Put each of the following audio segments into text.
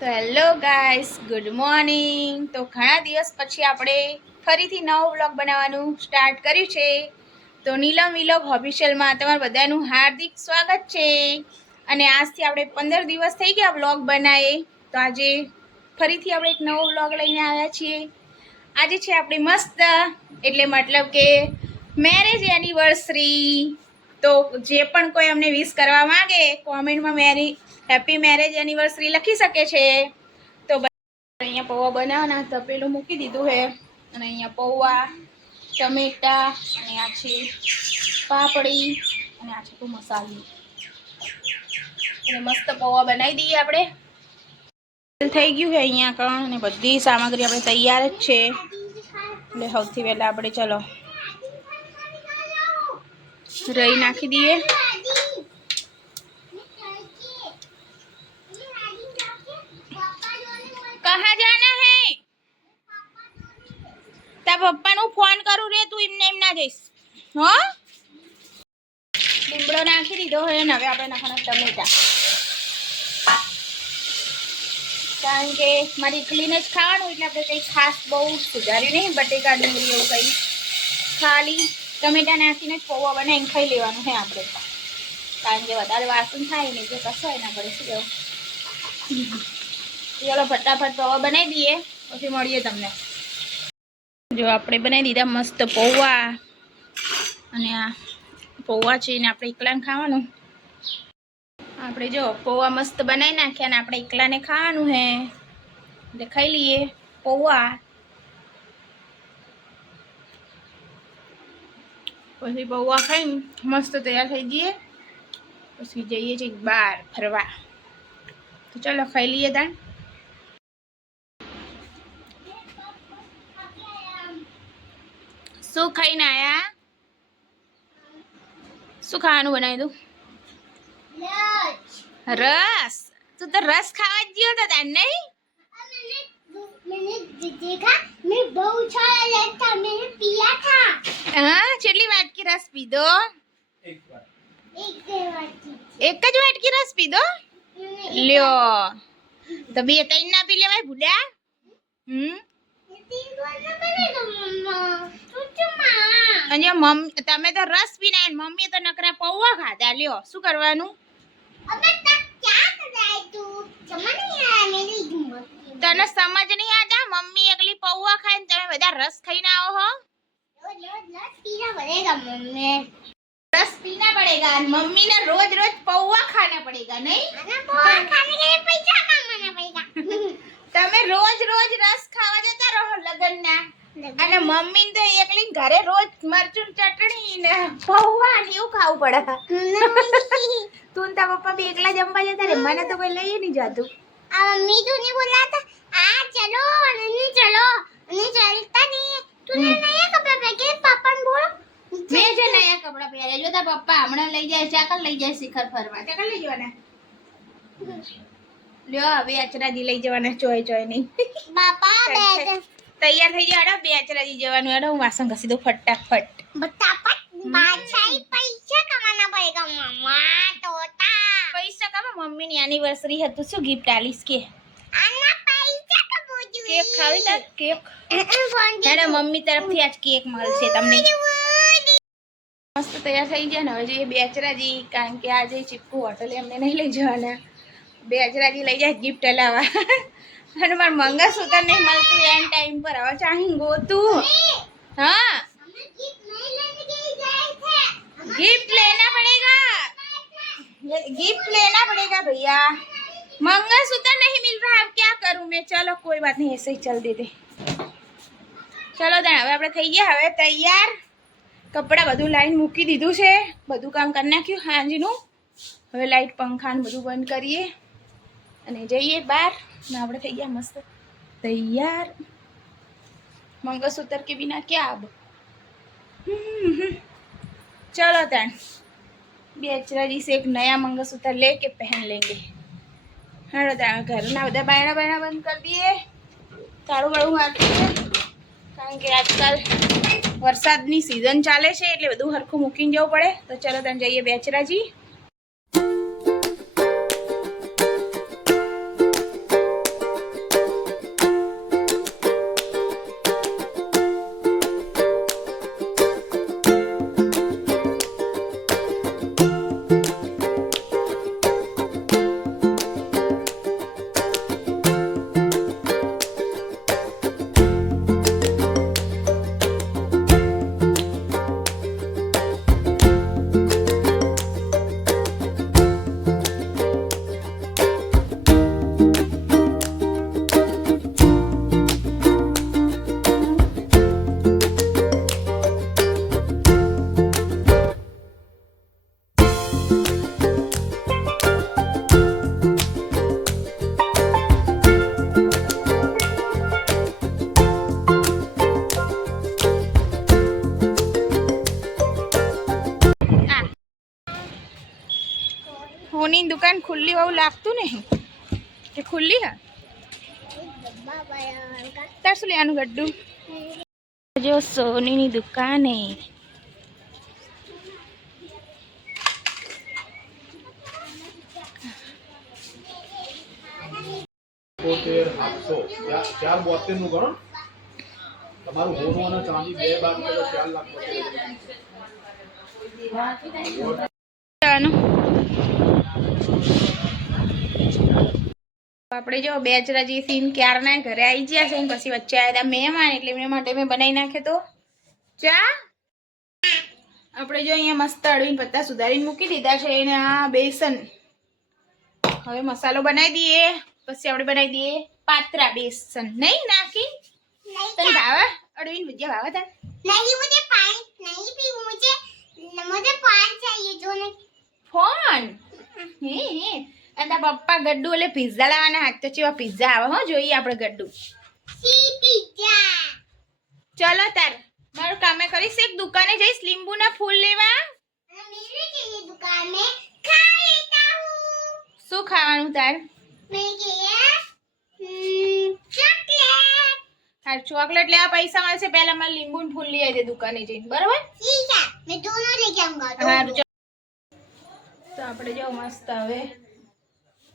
તો hello guys, good morning. તો ઘણા દિવસ પછી આપણે ફરીથી નવો વ્લોગ બનાવવાનું સ્ટાર્ટ કર્યું છે. તો નીલમ વિલોગ હોબિશિયલમાં તમારું બધાનું હાર્દિક સ્વાગત છે. અને આજથી આપણે પંદર દિવસ થઈ ગયા વ્લોગ બનાવે તો આજે ફરીથી આપણે એક નવો વ્લોગ લઈને આવ્યા છીએ. આજે છે આપણી મસ્ત, એટલે મતલબ કે મેરેજ એનિવર્સરી તો જે પણ કોઈ અમને વિશ કરવા માંગે કોમેન્ટમાં મેરી હેપી મેરેજ એનિવર્સરી લખી શકે છે. તો અહીંયા પૌવા બનાવવાના તપેલું મૂકી દીધું છે. અને અહીંયા પૌવા, ટમેટા, અને આ છે પાપડી, અને આ છે તો મસાલી. અને મસ્ત પૌવા બનાવી દઈએ આપણે. થઈ ગયું છે અહીંયા કણ, અને બધી સામગ્રી આપણે તૈયાર જ છે. એટલે સૌથી પહેલાં આપણે ચલો રહી નાખી દઈએ. કહા જાના હે? તા પપ્પાનું ફોન કરું રે, તું એમને એમ ના જઈશ. હો? લીમડો નાખી દીધો હે ને, હવે આપણે નાખવાના ટમેટા. કારણ કે મારી એકલીને જ ખાવાનું, એટલે આપણે કંઈ ખાસ બહુ સુધાર્યું નહીં, બટેકા, ડુંગળી એવું કંઈ. ખાલી ટમેટા નાખીને જ પૌવા બનાવીને ખાઈ લેવાનું હે આપણે. કારણ કે વધારે વાસણ થાય ને જે કશો એના પડે શું કેવું ચાલો ફટાફટ પૌવા બનાવી દઈએ. પછી મળીએ તમને. જો આપણે બનાવી દીધા મસ્ત પૌવા. અને આ પૌવા છે ને આપણે એકલાને ખાવાનું. આપણે જો પૌવા મસ્ત બનાવી નાખ્યા ને આપણે એકલાને ખાવાનું હે. એટલે ખાઈ લઈએ પૌવા. પછી પૌવા ખાઈને મસ્ત તૈયાર થઈ જઈએ. પછી જઈએ છીએ બહાર ફરવા. તો ચાલો ખાઈ લઈએ તાણ શું ખાઈને આયા? શું ખાવાનું બનાવી દઉં રસ. તું તો રસ ખાવા જ ગયો તો તાર નહીં? હા છેલ્લી વાટકી રસ પીધો. એક જ વાટકી રસ પીધો? લ્યો. તો બે ત્રણ ના પી લેવાય ભૂલ્યા? હમ? અને મમ્મી તમે તો રસ પીને મમ્મી તો નકરા પૌવા ખાધા. લ્યો શું કરવાનું? તને સમજ નહીં આતા મમ્મી એકલી પૌવા ખાઈને તમે બધા રસ ખાઈને આવો હો. રસ પીના પડેગા અને મમ્મીને રોજ રોજ પૌવા ખાના પડેગા નહીં? તમે રોજ રોજ રસ ખાવા જતા રહો લગનના. અને મમ્મી તો એકલી ઘરે રોજ મરચું ચટણી ને પૌવા ને એવું ખાવું પડે. તું તા પપ્પા બી એકલા જમવા જતા રે મને તો કોઈ લઈ નહીં જતું. આ મમ્મી તું ને બોલાતા આ ચલો અને ચલો ને ચલતા નહીં. તું ને નયા કપડા પહેરે? પપ્પાને બોલો. મેં જે નયા કપડા પહેરે જો તા પપ્પા હમણાં લઈ જાય ચાકર લઈ જાય શિખર ફરવા. ચાકર લઈ જવાના? લ્યો હવે અચરાજી લઈ જવાના ચોય ચોય નહીં બાપા બેટા તૈયાર થઈ જાડો બેચ રાજી જવાનું એડો હું વાસણ ઘસી દઉં ફટાફટ. ફટાફટ બાદશાહી પૈસા કમાના પડેગા મમ્મા તોતા. પૈસા કમા મમ્મી ની એનિવર્સરી હતું શું ગિફ્ટ આલીસ કે? આના પૈસા કમો જોઈએ. કેક ખાવી તાર કેક? તારા મમ્મી તરફથી આજ કેક મળશે તમને. મસ્ત તૈયાર થઈ ગયા ને હવે જઈએ બેચરાજી કારણ કે આજે ચીપકું હોટલે અમને નહીં લઈ જવાના. બેચરાજી લઈ જાય ગિફ્ટ લાવવા અને મારું મંગળસૂત્ર નહીં મળતું એન ટાઈમ પર હવે ચાહી ગોતું હા गिफ्ट लेना पड़ेगा गिफ्ट लेना पड़ेगा भैया मंगलसूत्र नहीं मिल रहा अब क्या करूं मैं चलो कोई बात नहीं ऐसे ही चल देते ચલો તાણ હવે આપણે થઈ ગયા હવે તૈયાર કપડાં બધું લાઈન મૂકી દીધું છે બધું કામ કરી નાખ્યું હાંજનું હવે લાઈટ પંખા ને બધું બંધ કરીએ અને જઈએ બહાર ના આપણે થઈ ગયા મસ્ત તૈયાર. મંગળસૂત્ર કે વિના ક્યાબ ચલો તણ બેચરાજી से એક નયા મંગળસૂત્ર લે કે પહેન લેંગે. હાડો તાણ ઘરના બધા બાયણા બાયણા બંધ કરી દઈએ. તારું વાળું વાંચું છે કારણ કે આજકાલ વરસાદની સિઝન ચાલે છે, એટલે બધું સરખું મૂકીને જવું પડે. તો ચલો તમે જઈએ બેચરાજી દુકાન ખુલ્લી હોવું લાગતું નહીં કે ખુલ્લી હા ડબ્બા ભર્યા તાર શું લેવાનું ગડ્ડુ જો સોનીની દુકાને એકોતેર સાતસો ચાર ચાર બોતેરનું ગણો તમારું હોનું અને ચાંદી બે બાદ કરો ચાર લાખ બોતેર જવાનું આપણે જો બેચરાજી સીન ક્યારના ઘરે આવી ગયા છે ને પછી વચ્ચે આવ્યા હતા મહેમાન એટલે એમના માટે મેં બનાવી નાખ્યો તો ચા આપણે જો અહીંયા મસ્ત અળવીને પત્તા સુધારીને મૂકી દીધા છે અને આ બેસન હવે મસાલો બનાવી દઈએ પછી આપણે બનાવી દઈએ પાત્રા બેસન નહીં નાખી તને ભાવે અળવીને ભજીયા ભાવે તને नहीं मुझे पानी नहीं पी मुझे मुझे पान चाहिए जो नहीं ફોન હે હે અને તાર પપ્પા ગડ્ડુ એટલે પિઝા લાવવાના હાથ તો ચેવા પીઝા આવે હો જોઈએ આપણે ગડ્ડુ. ચલો તાર મારું કામે કરીશ એક દુકાને જઈશ લીંબુના ફૂલ લેવા. શું ખાવાનું તાર? હા ચોકલેટ. લેવા પૈસા મળશે પહેલા મારે લીંબુ ફૂલ લઈ આવી દુકાને જઈને બરોબર? તો આપણે જો મસ્ત હવે.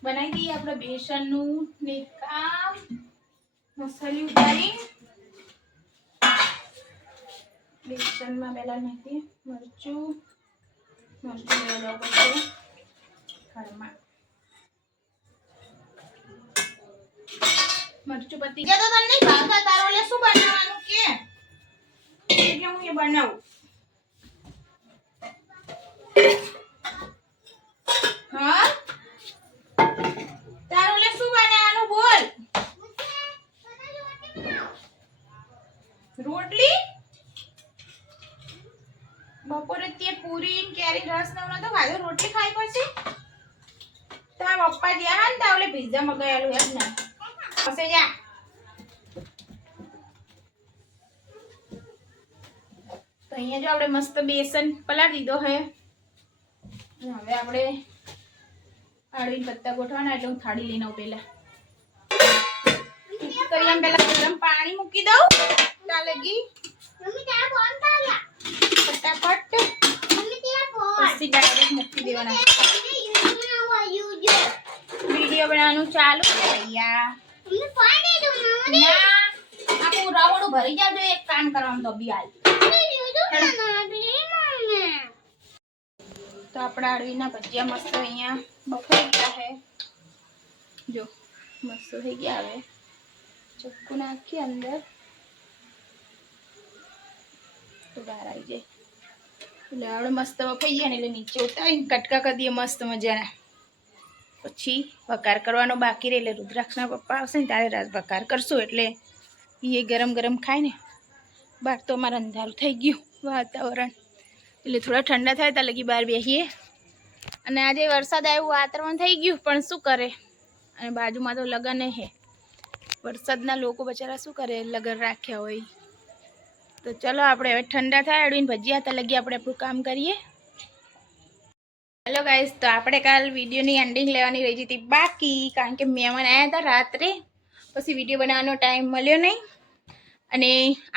બનાવી દઈએ આપણે બેસનનું ને કામ મસાલી ઉતારી. બેસનમાં પહેલા નાખીએ મરચું. મરચું લેવા દો પછી ખડમાં મરચું પતી ગયા તો તને નહીં ભાવતા તારો એટલે શું બનાવવાનું કે? એટલે હું એ બનાવું હા તારું એટલે શું બનાવવાનું બોલ રોટલી? બપોરે તે પૂરી કેરી રસ ને નતો ખાધો રોટલી ખાઈ પડશે. તારા પપ્પા જ્યાં હા ને તાવલે પિઝા મગાવેલું એમ ને? પછી જા. તો અહીંયા જો આપણે મસ્ત બેસન પલાળી દીધો હે. હવે આપણે આડવી પત્તા ગોઠવાના એટલે હું થાળી લઈને આવું પહેલા. તો એમ પેલા ગરમ પાણી મૂકી દઉં. ચા લગી. ફટાફટ. પછી ડાયરેક્ટ મૂકી દેવાના. વીડિયો બનાવવાનું ચાલુ. યાર આખું રવડું ભરી જાજો એક કામ કરવાનું તો બી આવી તો આપણા અળવીના ભજીયા મસ્ત અહીંયા બફાઈ ગયા હે જો મસ્ત થઈ ગયા હવે. ચક્કુ નાખી અંદર તો બહાર આવી જાય એટલે આપણે મસ્ત વફાઈ ગયા ને એટલે નીચે ઉતારીને કટકા કરી દઈએ મસ્ત મજાના પછી વઘાર કરવાનો બાકી રહે એટલે રુદ્રાક્ષના પપ્પા આવશે ને ત્યારે રાત વઘાર કરશું એટલે એ ગરમ ગરમ ખાય ને બહાર તો અમારે અંધારું થઈ ગયું વાતાવરણ એટલે થોડા ઠંડા થાય ત્યાં લગી બહાર બેસીએ અને આજે વરસાદ આવ્યું વાતાવરણ થઈ ગયું પણ શું કરે અને બાજુમાં તો લગન હે વરસાદના લોકો બચારા શું કરે? લગન રાખ્યા હોય. તો ચલો આપણે હવે ઠંડા થાય, અડવીને ભજીયા હતા લગી આપણે આપણું કામ કરીએ. હેલો ગાઈસ તો આપણે કાલ વિડીયોની એન્ડિંગ લેવાની રહી હતી બાકી, કારણ કે મહેમાન આવ્યા હતા રાત્રે. પછી વીડિયો બનાવવાનો ટાઈમ મળ્યો નહીં. અને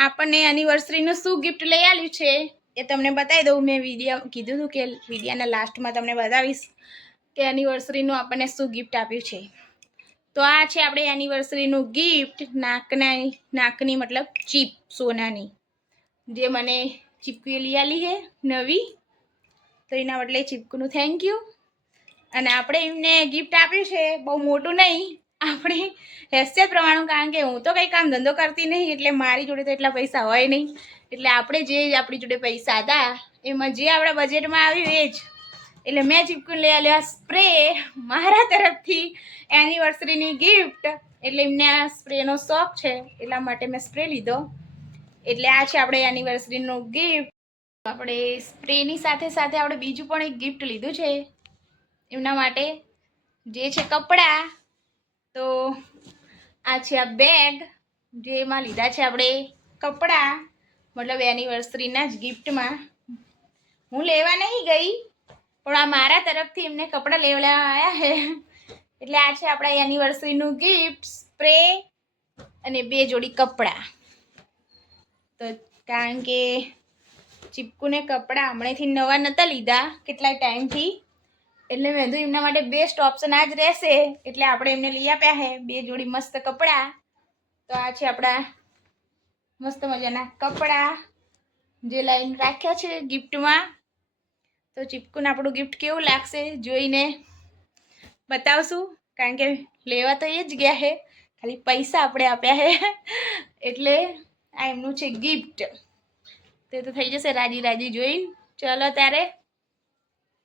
આપણને એનિવર્સરીનું શું ગિફ્ટ લઈ આવ્યું છે એ તમને બતાવી દઉં. મેં વીડિયો કીધું હતું કે વિડીયાના લાસ્ટમાં તમને બતાવીશ કે એનિવર્સરીનું આપણને શું ગિફ્ટ આપ્યું છે. તો આ છે આપણે એનિવર્સરીનું ગિફ્ટ નાકના, નાકની મતલબ ચીપ સોનાની. જે મને ચીપકીઓ લઈ આલી છે નવી. તો એના બદલે ચીપકુનું થેન્ક યુ અને આપણે એમને ગિફ્ટ આપ્યું છે, બહુ મોટું નહીં. આપણે હેસિયત પ્રમાણે કારણ કે હું તો કંઈ કામ ધંધો કરતી નહીં, એટલે મારી જોડે તો એટલા પૈસા હોય નહીં. એટલે આપણે જે આપણી જોડે પૈસા હતા, એમાં જે આપણા બજેટમાં આવ્યું એ જ. એટલે મેં ચીપકું લઈ આવ્યા સ્પ્રે મારા તરફથી એનિવર્સરીની ગિફ્ટ એટલે એમને આ સ્પ્રેનો શોખ છે, એટલા માટે મેં સ્પ્રે લીધો. એટલે આ છે આપણે એનિવર્સરીનું ગિફ્ટ આપણે સ્પ્રેની સાથે સાથે આપણે બીજું પણ એક ગિફ્ટ લીધું છે. એમના માટે જે છે કપડાં. તો આ છે આ બેગ જેમાં લીધા છે આપણે કપડાં. મતલબ એનિવર્સરીના જ ગિફ્ટમાં હું લેવા નહીં ગઈ. પણ આ મારા તરફથી એમને કપડાં લેવડા આવ્યા છે. એટલે આ છે આપણા એનિવર્સરીનું ગિફ્ટ સ્પ્રે અને બે જોડી કપડાં. તો કારણ કે ચીપકુને કપડાં હમણાંથી નવા નહોતા લીધા કેટલા ટાઈમથી, એટલે મેં કીધું એમના માટે બેસ્ટ ઓપ્શન આ જ રહેશે. એટલે આપણે એમને લઈ આપ્યા છે બે જોડી મસ્ત કપડાં. તો આ છે આપણા મસ્ત મજાના કપડાં. જે લાઈન રાખ્યા છે ગિફ્ટમાં તો ચીપકુને આપણું ગિફ્ટ કેવું લાગશે જોઈને બતાવશું. કારણ કે લેવા તો એ જ ગયા છે. ખાલી પૈસા આપણે આપ્યા છે. એટલે આ એમનું છે ગિફ્ટ તે તો થઈ જશે. રાજી રાજી જોઈને ચલો ત્યારે